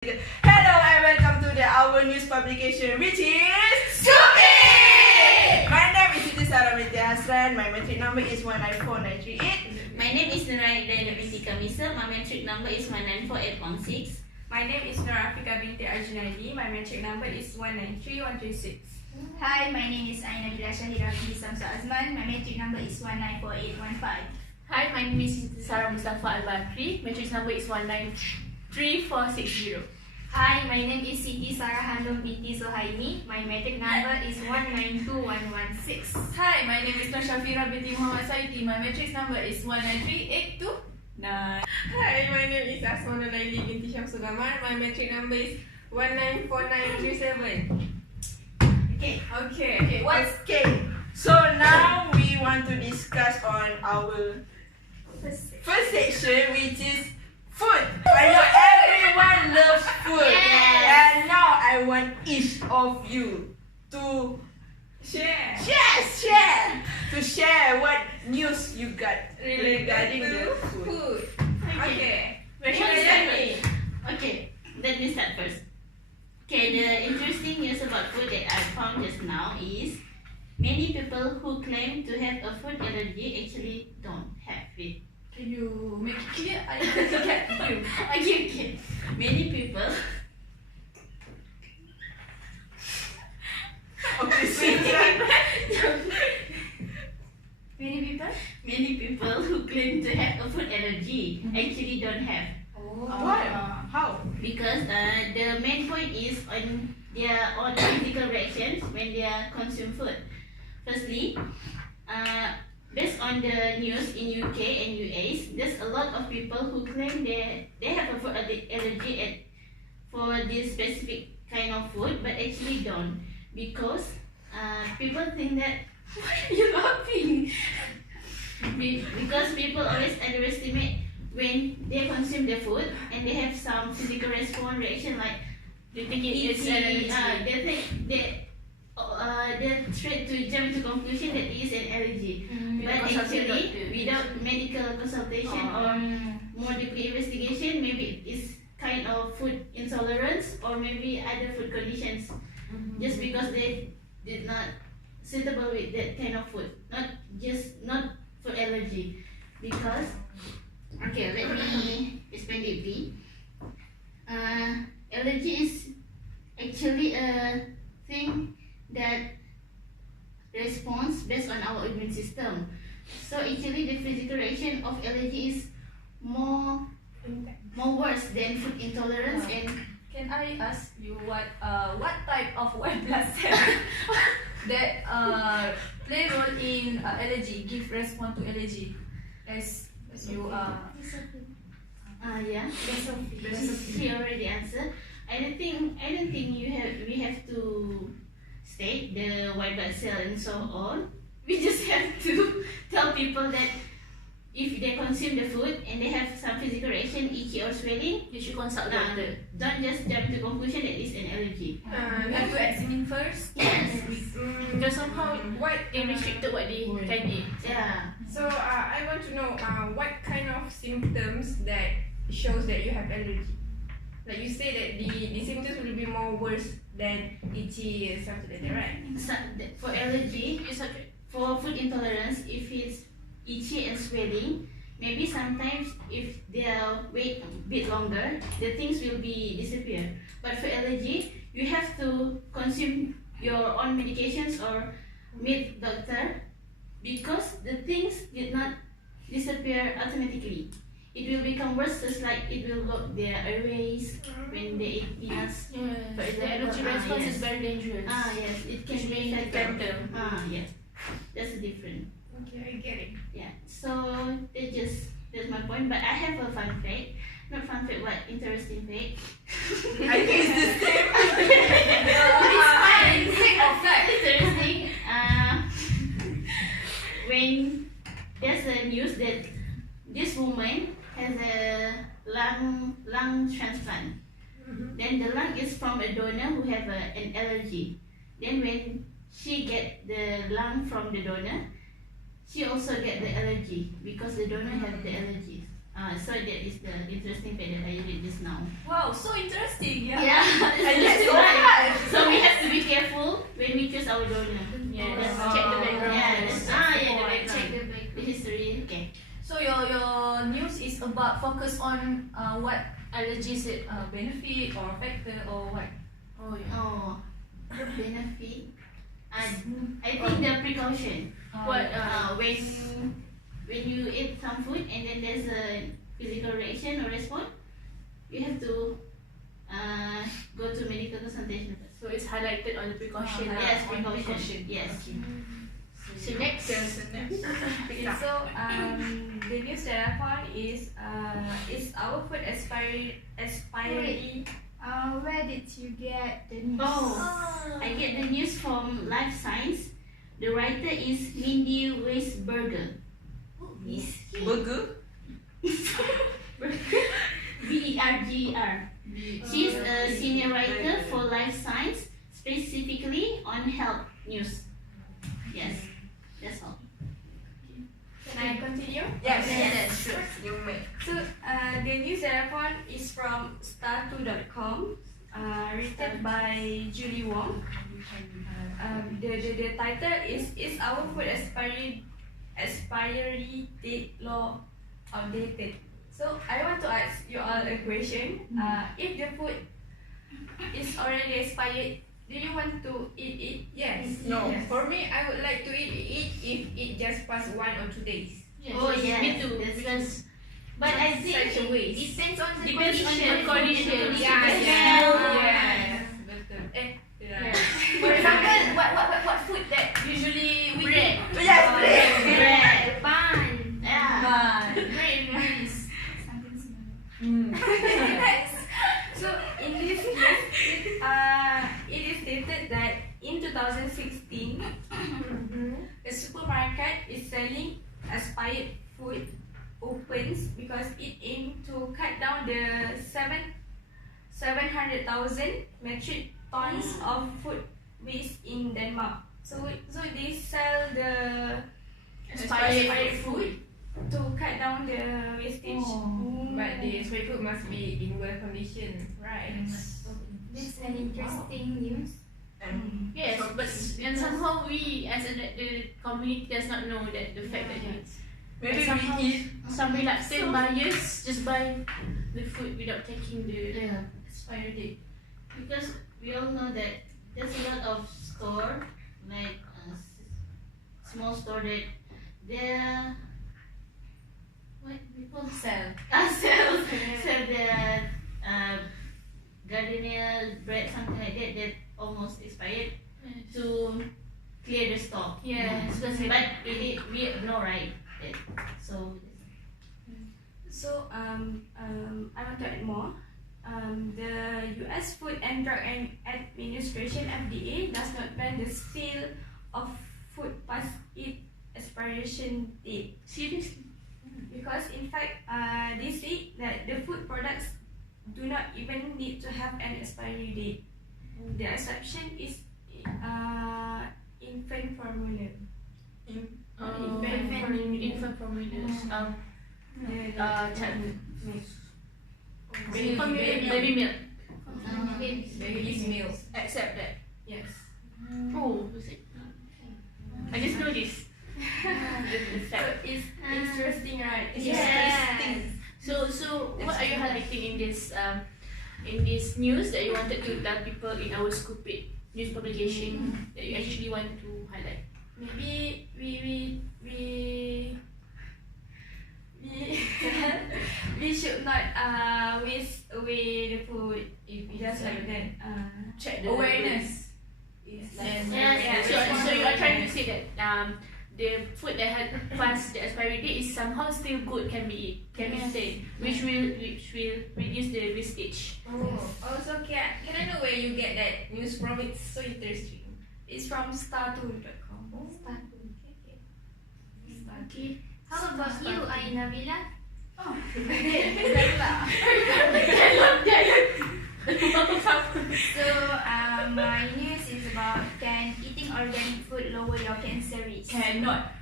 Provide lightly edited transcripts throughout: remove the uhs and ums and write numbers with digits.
Hello and welcome to our news publication, which is Stupid! My name is Siti Sarah binti Hasran. My metric number is 194938. My name is Nuraida binti Kamisa. My metric number is 194816. My name is Nurafika binti Ajnaidi. My metric number is 193136. Hi, my name is Aina Bila Shahira binti Samsa Azman. My metric number is 194815. Hi, my name is Siti Sarah Mustafa Al-Bakri. Matrix number is 193460. Hi, my name is Siti Sarah Handom binti Sohaimi. My metric number is 192116. Hi, my name is Shafira binti Muhammad Saidi. My metric number is 193829. Hi, my name is Asmana Laili binti Syamsul Gamar. My metric number is 194937. Okay. What's K? So now we want to discuss on our first section, which is food. I know everyone loves food. Yes. And now I want each of you to Share. share what news you got regarding the food. Food. Okay. Where should I start? Okay, let me start first. Okay, the interesting news about food that I found just now is many people who claim to have a food allergy actually don't have it. Can you make it clear? I didn't get you. Okay. Many people Okay, Cynthia. many people who claim to have a food allergy actually don't have. Why? How? Because the main point is on their own physical reactions when they consume food. Firstly, based on the news in UK and US, there's a lot of people who claim they have a food allergy for this specific kind of food, but actually don't, because people think that why are you laughing? Because people always underestimate when they consume the food and they have some physical response reaction like They think it's allergy. they think they're straight to jump to conclusion that it is an allergy. But actually, without medical consultation or more deeply investigation, maybe it's kind of food intolerance or maybe other food conditions. Just because they did not suitable with that kind of food, not food allergy. Because okay, let me explain deeply. Allergy is actually a thing that responds based on our immune system. So actually the physical reaction of allergy is more worse than food intolerance and Can I ask you what type of white blood cell that play role in allergy, give response to allergy, as you yeah, she already answered. I don't think we have to state the white blood cell and so on. We just have to tell people that if they consume the food and they have some physical reaction, itchy or swelling, You should consult doctor. don't just jump to conclusion that it's an allergy. you have to examine first. Yes. Because somehow What they restricted what they can eat. Yeah. So I want to know what kind of symptoms that shows that you have allergy. Like you say that the symptoms will be more worse than itchy and something like that, right? So, for allergy, for food intolerance, if it's itchy and swelling, maybe sometimes if they wait a bit longer, the things will be disappear. But for allergy, you have to consume your own medications or meet doctor, because the things did not disappear automatically. It will become worse, just like it will block their airways when they eat peanuts. Yes. For The example, allergy response yes. is very dangerous. Yes, it can Which be means fatal. fatal. Yes, that's different. Okay, I get it. Yeah, so that's my point. But I have a fun fact. Not fun fact, but interesting fact. I think it's the same. Interesting. When there's a news that this woman has a lung transplant. Then the lung is from a donor who have an allergy. Then when she get the lung from the donor, she also get the allergy because the donor have the allergies. So that is the interesting fact that I read just now. Wow, so interesting. Yeah. And that's so right. much. So we have to be careful when we choose our donor. Yeah, That's check the background. Yeah, the Check background. the back. The history. Okay. So your news is about focus on what allergies it benefit or factor or what? Oh yeah. Oh, the benefit. I think the precaution. What? When you eat some food and then there's a physical reaction or response, you have to go to medical consultation first. So it's highlighted on the precaution. Yes, on precaution. Yes. So next. So the news that I found is our food expiry. Where did you get the news? Oh, I get the news from Life Science. The writer is Mindy Weisberger. Burger. Berger. She's a senior writer for Life Science, specifically on health news. Yes, that's all. Can I continue? Yes. You may. So the news that I found is from star2.com, written by Julie Wong. The title is our food expiry date law outdated? So I want to ask you all a question. If the food is already expired, do you want to eat it? Yes. No. Yes. For me, I would like to eat it if it just past 1 or 2 days. Oh yes, Me too. that's Because but I think Such a waste. Depends on the Depends on condition. the condition. Yeah, The yeah. smell. Yes. Betul. Yeah. For example, what food that usually we Bread. eat? Yes, please. Bread. Bun. Yeah. Bread rice. Something similar. So in this case, it is stated that in 2016, the supermarket is selling expired food opens because it aimed to cut down the 700,000 metric tons of food waste in Denmark. So they sell the expired food to cut down the wastage. But the expired food must be in well condition, right? This is an interesting news. Yes, but and somehow we as the community does not know that the fact that Maybe somehow we eat. some reluctant buyers just buy the food without checking the Yeah. expiry date. Because we all know that there's a lot of store like small store that they're what people Sell. sell the gardenia bread something like that that almost expired to clear the stock. Yes, but we know right that, so So I want to add more. The U.S. Food and Drug Administration (FDA) does not ban the sale of food past its expiration date. seriously. Because in fact, they say that the food products do not even need to have an expiry date. The exception is infant formula. Infant formulas. Child milk. Baby milk. Baby's meals. Except that. Yes. Oh, was it? I just know this. The fact. It's interesting, right? Yes. So what are you highlighting in this news that you wanted to tell people in our Scoop It news publication that you actually want to highlight? Maybe we should not waste away the food just like that. Check Awareness. Yes. So you are trying to say that the food that had passed the expiry date is somehow still good, can be stayed, which will reduce the wastage. Also, can I know where you get that news from? It's so interesting. It's from star2.com. Okay. How about you, Aina Villa? So my news is about can eating organic food lower your cancer risk? Cannot.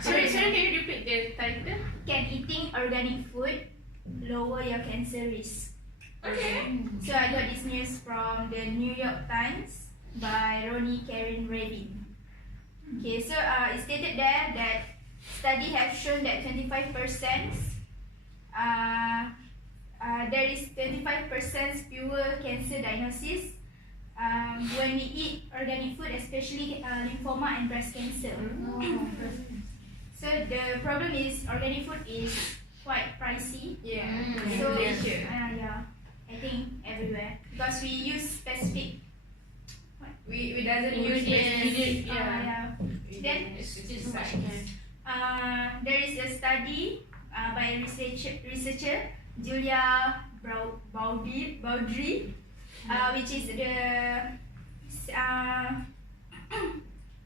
Sorry, can you repeat the title? Can eating organic food lower your cancer risk? Okay. So I got this news from the New York Times by Ronnie Karen Rabin. Okay, so it stated there that study have shown that 25% there is 25% fewer cancer diagnosis when we eat organic food, especially lymphoma and breast cancer. So the problem is organic food is quite pricey. Yeah. So Malaysia. yeah, I think everywhere because we use specific. We doesn't use Ingredients. Yeah. Then It's much can. there is a study by researcher Julia Baudry, which is a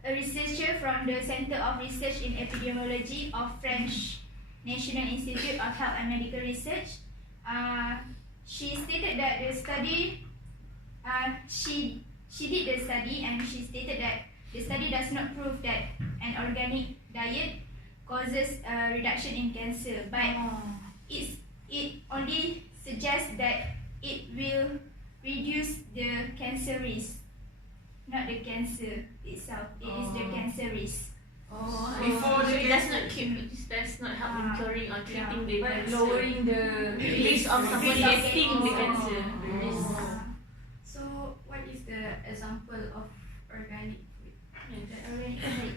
researcher from the Center of Research in Epidemiology of French National Institute of Health and Medical Research. She stated that the study, she did the study and she stated that the study does not prove that an organic diet causes a reduction in cancer, but it only suggests that it will reduce the cancer risk, not the cancer itself. It is the cancer risk. Before So the it does not help in curing or treating the But cancer. lowering the risk of someone risk of getting the cancer. cancer. The risk. So what is the example of organic food? Organic diet.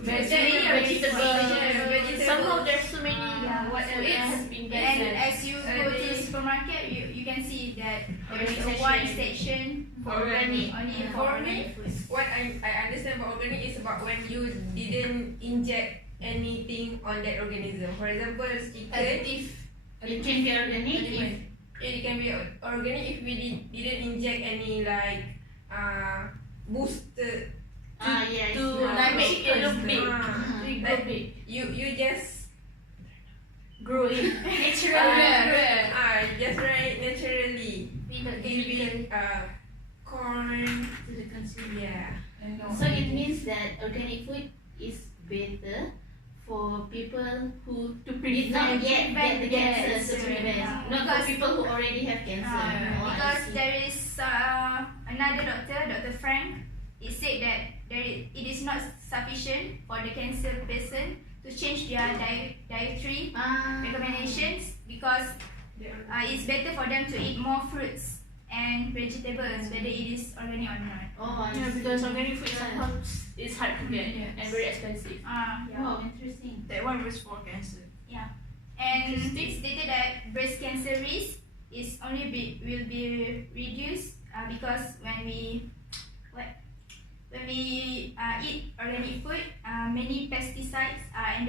Vegetable. Somehow there's so many Yeah. what else has been And done. as you go to the supermarket, you can see that there is a Organic wide section. section Organic. only for For organic me, food. what I understand about organic is about when you didn't inject anything on that organism. For example, chicken. It can be organic if It can be organic if we didn't inject any like booster. yes, to make it look big. Ah, We grow like big. you just Grow it. just right naturally. Giving corn. To the consumer. Yeah. So it means that organic food is better for people who did not yet get the cancer to prevent, not for Because- people who already have cancer. Oh, I Because see. there is another doctor, Dr. Frank, it said that it is not sufficient for the cancer person to change their dietary recommendations because it's better for them to eat more fruits and vegetables, whether it is organic or not. Oh, I see. Because organic food somehow is hard to get and very expensive. Yeah. Wow, interesting. That one was for cancer. And it stated that breast cancer risk is will be reduced because when we eat organic food, many pesticides are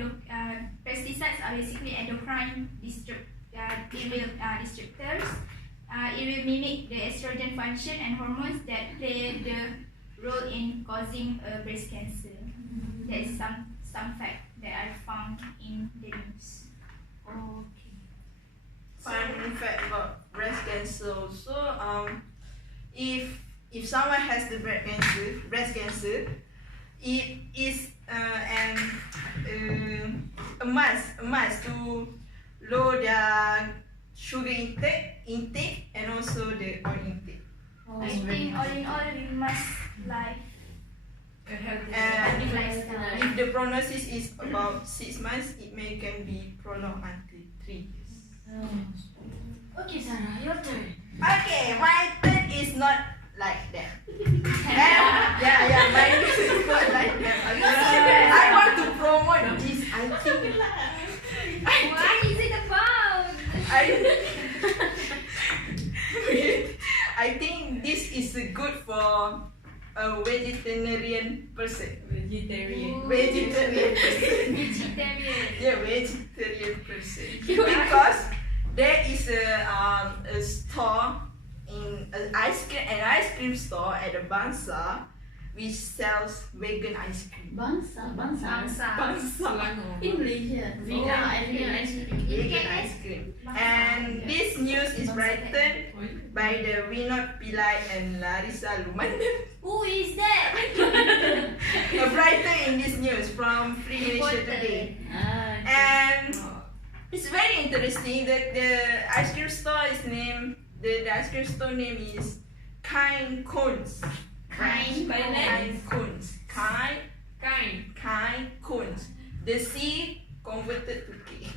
basically endocrine disruptors. It will mimic the estrogen function and hormones that play the role in causing breast cancer. That is some fact that I found in the news. Okay. Fun fact about breast cancer also, if someone has the breast cancer, it is a must to lower their sugar intake and also the oil intake. I think all in all we must live And lifestyle. if the prognosis is about 6 months, it can be prolonged until 3 years. Okay, Sarah, your turn. Okay, my turn is not like that. Mine is not like that. I want to promote this. Why is it about? I think this is good for a vegetarian person. Vegetarian person. Yeah, vegetarian person. Because there is a store in an ice cream store at the Bangsa which sells vegan ice cream. Bangsa. Bangsa. In Malaysia. Vegan ice cream. Vegan ice cream. And this news is written by the Vinod Pillai and Larissa Lumandan. Who is that? A writer in this news from Free Malaysia Today. And it's very interesting that the ice cream store is named, the ice cream store name is Kind Cones. Kind Cones. Kind Cones. The C converted to K.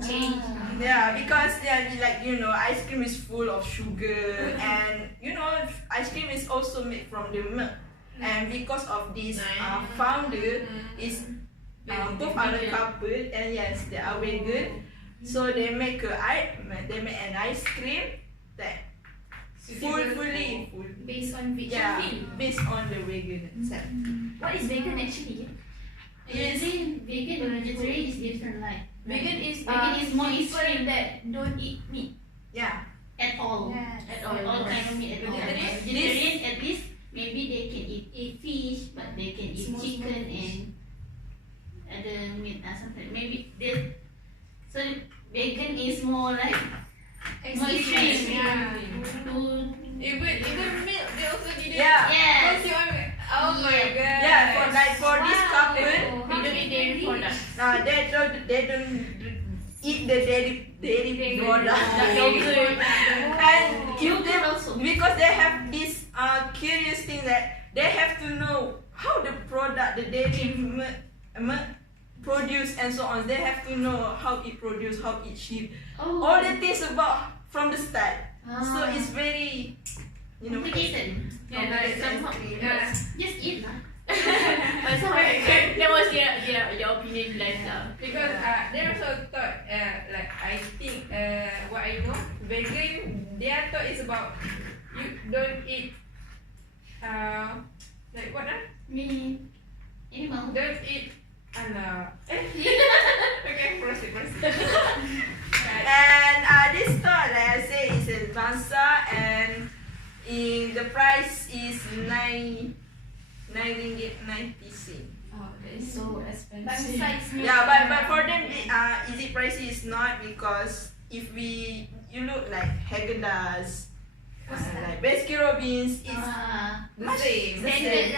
Change. Yeah, because ice cream is full of sugar, and ice cream is also made from the milk. And because of this, founder is both are a couple, and yes, they are vegan. So they make an ice cream that fully Based on which based on the vegan itself. What is vegan actually? Vegan and vegetarian is different. Like Vegan is more people extreme that don't eat meat. Yeah. at all. Yeah. All kind of meat at all. Vegetarian at least maybe they can eat fish, but they can eat chicken and other meat or something. Maybe they. So vegan is more like more extreme. Yeah. Even milk they also didn't. Yeah. Yes. Oh my god. Yeah, for this couple, We don't eat dairy products. they don't eat the dairy product. Yogurt. And if Yogurt they, also. because they have this curious thing that they have to know how the product, the dairy milk produce and so on. They have to know how it produce, how it ship, Oh. all the things about from the start. So it's very, Complicated. Yeah, like somehow. Yeah. Just eat lah. But somehow that was your opinion like Because they also thought like I think what I know vegan their thought is about you don't eat like what Me. Animal. don't eat okay proceed And this store, like I say, is in Bangsa, and the price is 9 ringgit 90 cents. Oh, that is so expensive. Besides milk. Yeah, but for them, easy pricey is not, because if you look like Haagen-Dazs, like Baskin Robbins, it's the same standard.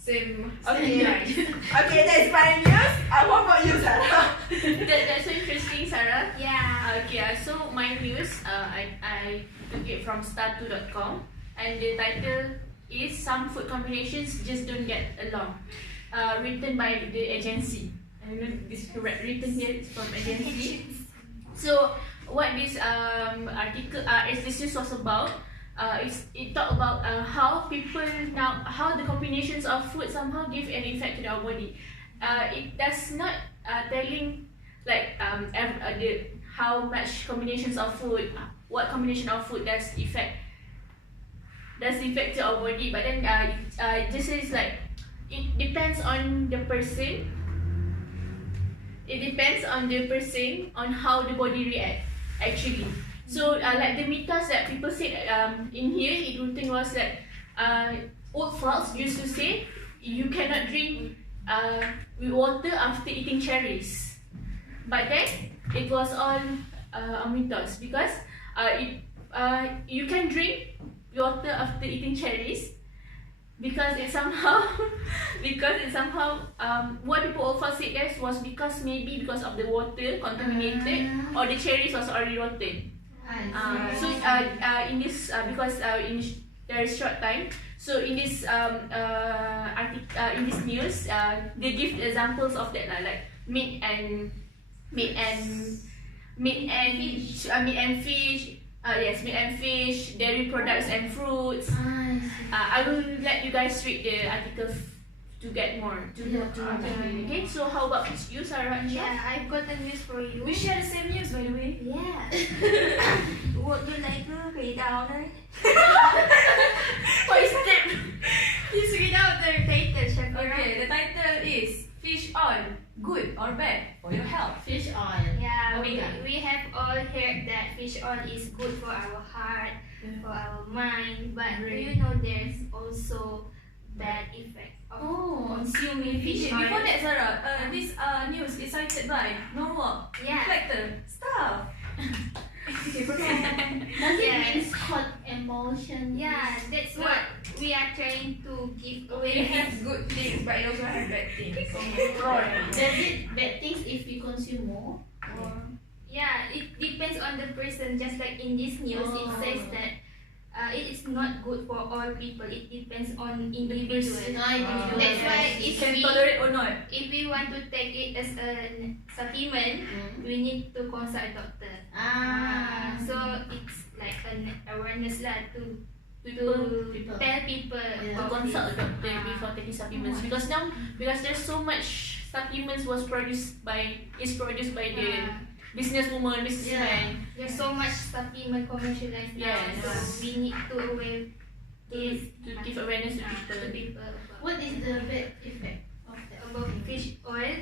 same Okay, okay, that's my news. What about you, Sarah? that's so interesting, Sarah. Yeah. Okay, so my news, I took it from star2.com, and the title is "Some Food Combinations Just Don't Get Along," written by the agency. I don't know this is correct. Written here is from agency. So what this article, this news was about. It talk about how people now, how the combinations of food somehow give an effect to our body. It does not telling like how much combinations of food, what combination of food does affect to our body. But then this is like it depends on the person. It depends on the person on how the body react actually. So like the mythos that people said in here, it written was that old folks used to say you cannot drink water after eating cherries. But then it was all a mythos, because you can drink water after eating cherries because it somehow what people also said this was because maybe because of the water contaminated or the cherries was already rotten. So in this because there is short time, so in this in this news they give examples of that like meat and fish, dairy products and fruits. I will let you guys read the article to get more okay. So how about you, Sarah and Shah? Yeah, I've got a news for you. We share the same news, by the way. Yeah. Would you like to read out it? What is that? Please read out the title, Shakira. Okay, the title is "Fish Oil, Good or Bad for Your Health?" Fish oil. Yeah, Omega. we have all heard that fish oil is good for our heart, for our mind. But do you know there's also bad effect of consuming fish oil? Before that, Sarah, this news is cited by normal Yeah. reflector stuff. Does it mean hot emulsion? Yeah, that's what we are trying to give away. It has good things, but it also has bad things. Does it bad things if we consume more? Or Yeah, it depends on the person. Just like in this news, it says that it is not good for all people. It depends on individual. That's why if Can we tolerate or not? if we want to take it as a supplement, we need to consult a doctor. So it's like an awareness lah to People. tell people To about consult a this. doctor before taking supplements, because now there's so much supplements is produced by the businesswoman, businessman. There's so much supplement commercialized now, Yes. so we need to aware this to give awareness to to people. people about, what is the bad effect of that? about fish oil.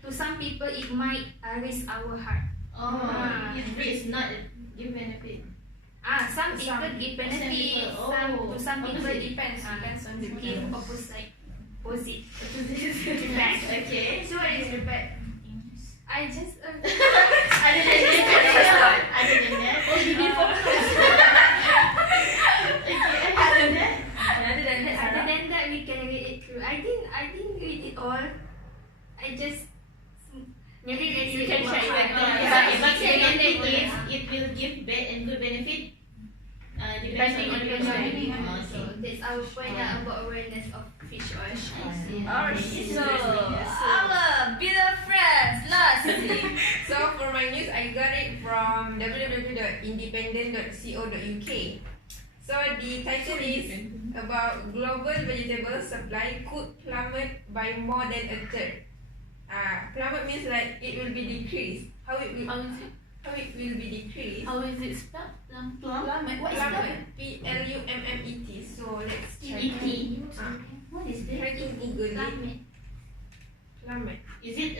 To some people, it might risk our heart. It is not give benefit. Some people give benefit. people, To some people opposite. it Depends on the give opposite effect. Okay. So what is the bad? I just Other than that, okay. other than that, Other than that, Other Sarah, than that, we can read it through. I didn't read it all. I just Maybe you can share your but thoughts. the thing is, it will give bad and good benefit. Depending on your Okay. body. So that's our point about awareness of fish oil. Alright, so our beloved friends, lastly. So for my news, I got it from www.independent.co.uk. So the title is about global vegetable supply could plummet by more than a third. Plummet means like it will be decreased. How it will be decreased? How is it spelled? Plummet. What is Plummet. plummet? Plummet. So let's try E.T. to What is that? try to Google it. Plummet. Is it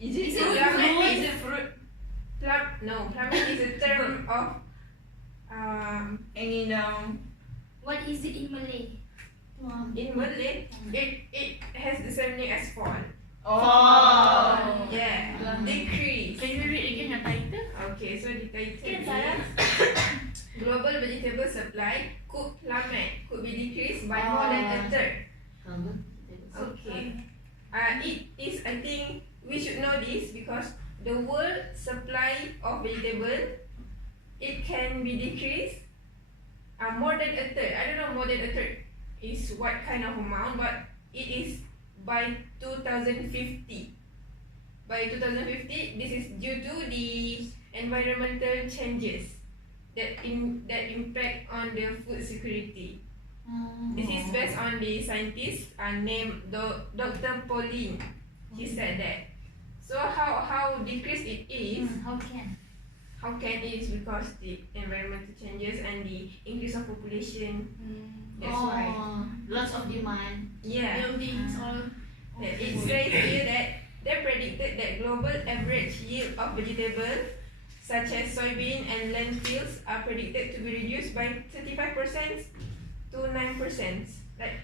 Is it Plummet is it fruit Plummet is a term of hanging down? What is it in Malay? in Malay. It has the same name as fall. Oh. Yeah. Decrease. Can you read again the title? Okay, so the title is global vegetable supply could plummet, could be decreased by more than a third. Okay. It is, I think we should know this because the world supply of vegetable, it can be decreased more than a third. I don't know more than a third is what kind of amount, but it is by 2050. By 2050, this is due to the environmental changes that impact on the food security. This is based on the scientist named Dr. Pauline. He said that. So how decreased it is? How can? How can it is because the environmental changes and the increase of population. That's why. Lots of demand. Yeah. Buildings all. It says here that they predicted that global average yield of vegetables such as soybean and lentils are predicted to be reduced by 35% to 9%. Like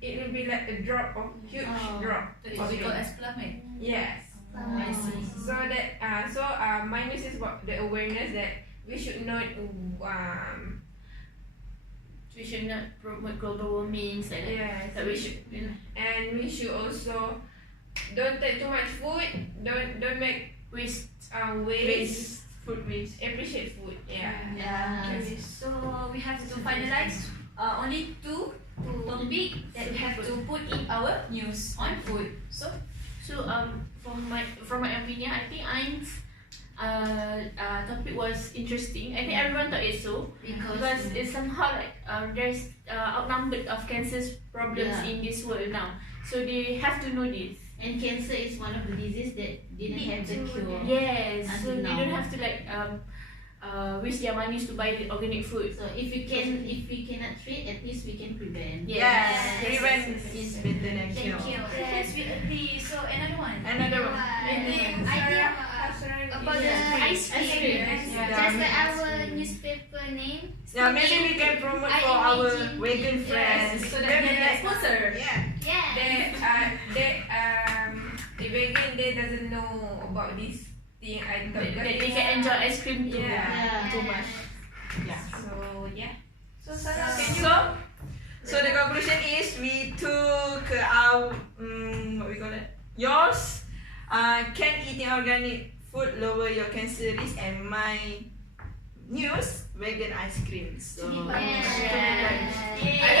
it will be like a drop of huge drop. What we call as plummet. Yes. I see. So that my news is about the awareness that we should not We should not promote global warming like that. yes, That we should, and we should also don't take too much food. Don't make waste. waste. Food waste. Appreciate food. Yeah. Okay, so we have to finalize only two topics that we have to put in our news on food. So From my opinion, I think Ein's topic was interesting. I think everyone thought it so because it's somehow like there's outnumbered of cancer's problems in this world now, so they have to know this. And cancer is one of the diseases that didn't have the cure. Yes, so Until they now. don't have to like waste their money to buy the organic food. So if we cannot treat, at least we can prevent. Yes. Prevent is better than cure. yes, we agree. So another one. Another one. I think About the ice cream. Ice cream. Yeah. Just like our newspaper name. Yeah, maybe we can promote I for our imagine. vegan friends. So that we get sponsor. Yeah. Yeah. The vegan they doesn't know about this thing I thought. That they can enjoy ice cream too. Yeah. Too much. Yeah. So yeah. So Sarah, So the conclusion is we took our what we call it? Yours. Can eating organic food lower your cancer risk, and my news vegan ice cream. So Yeah. I